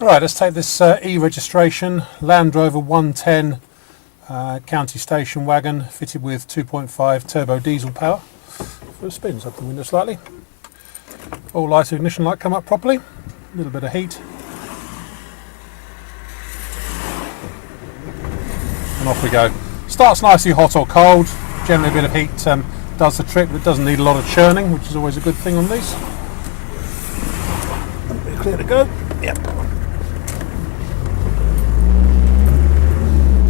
Alright, let's take this e-registration Land Rover 110 county station wagon fitted with 2.5 turbo diesel power for a spin. Open the window slightly. All light ignition light come up properly. A little bit of heat. And off we go. Starts nicely hot or cold. Generally a bit of heat does the trick, but doesn't need a lot of churning, which is always a good thing on these. Clear to go. Yep.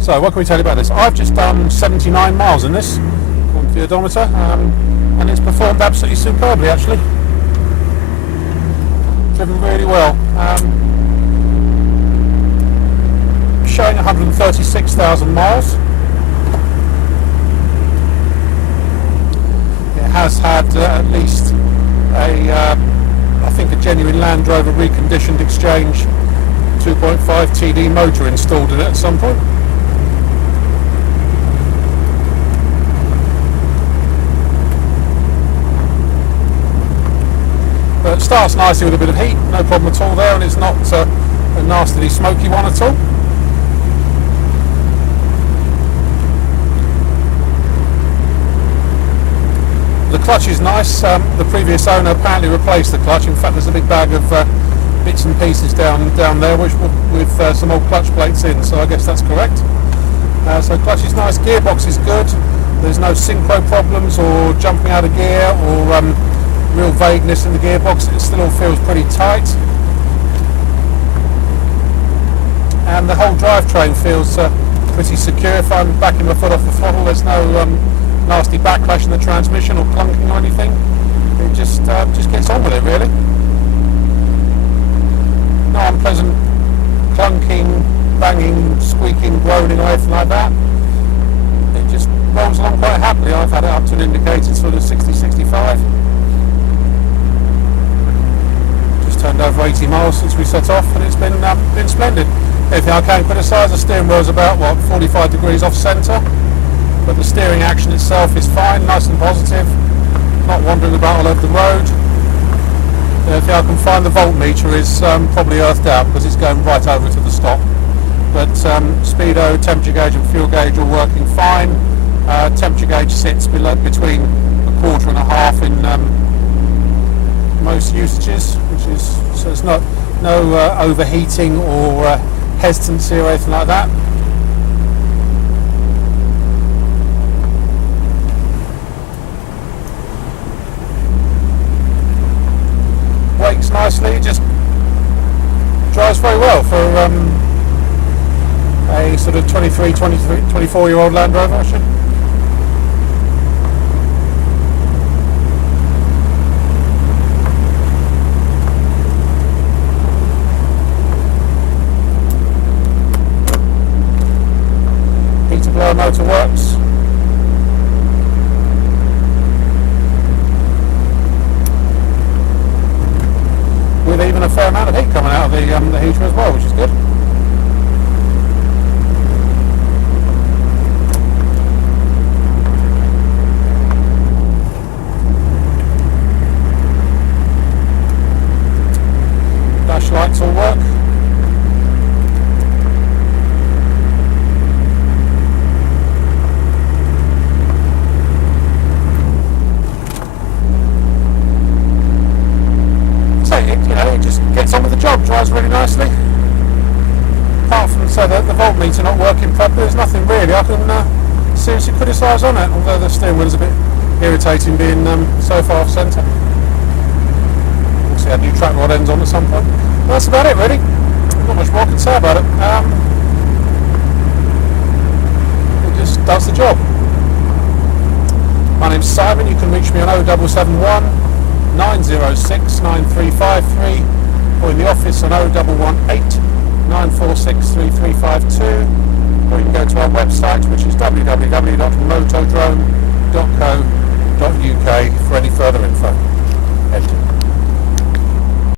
So what can we tell you about this? I've just done 79 miles in this on the odometer, and it's performed absolutely superbly actually. Driven really well. Showing 136,000 miles. It has had at least I think a genuine Land Rover reconditioned exchange 2.5 TD motor installed in it at some point. But it starts nicely with a bit of heat, no problem at all there, and it's not a nastily smoky one at all. The clutch is nice. The previous owner apparently replaced the clutch. In fact, there's a big bag of bits and pieces down there, which with some old clutch plates in. So I guess that's correct. So clutch is nice. Gearbox is good. There's no synchro problems or jumping out of gear or real vagueness in the gearbox. It still all feels pretty tight. And the whole drivetrain feels pretty secure. If I'm backing my foot off the throttle, there's no nasty backlash in the transmission or clunking or anything. It just gets on with it really. No unpleasant clunking, banging, squeaking, groaning or anything like that. It just rolls along quite happily. I've had it up to an indicated sort of 60-65. Just turned over 80 miles since we set off, and it's been splendid. Anything I can criticise, the steering wheel's about 45 degrees off centre. But the steering action itself is fine, nice and positive, not wandering about all over the road. If I can find, the voltmeter is probably earthed out because it's going right over to the stop. But speedo, temperature gauge and fuel gauge are working fine. Temperature gauge sits between a quarter and a half in most usages, which is, so it's no overheating or hesitancy or anything like that. Brakes nicely, it just drives very well for a sort of 24-year-old Land Rover, I should. Heater blower motor works. With even a fair amount of heat coming out of the heater as well, which is good. Dash lights all work. It just gets on with the job, drives really nicely. Apart from the voltmeter not working properly, there's nothing really I can seriously criticise on it, although the steering wheel is a bit irritating being so far off centre. We'll see how new track rod ends on at some point. But that's about it really, not much more I can say about it. It just does the job. My name's Simon, you can reach me on 0771 906 9353 or in the office on 0118 946 3352, or you can go to our website, which is www.motodrome.co.uk for any further info.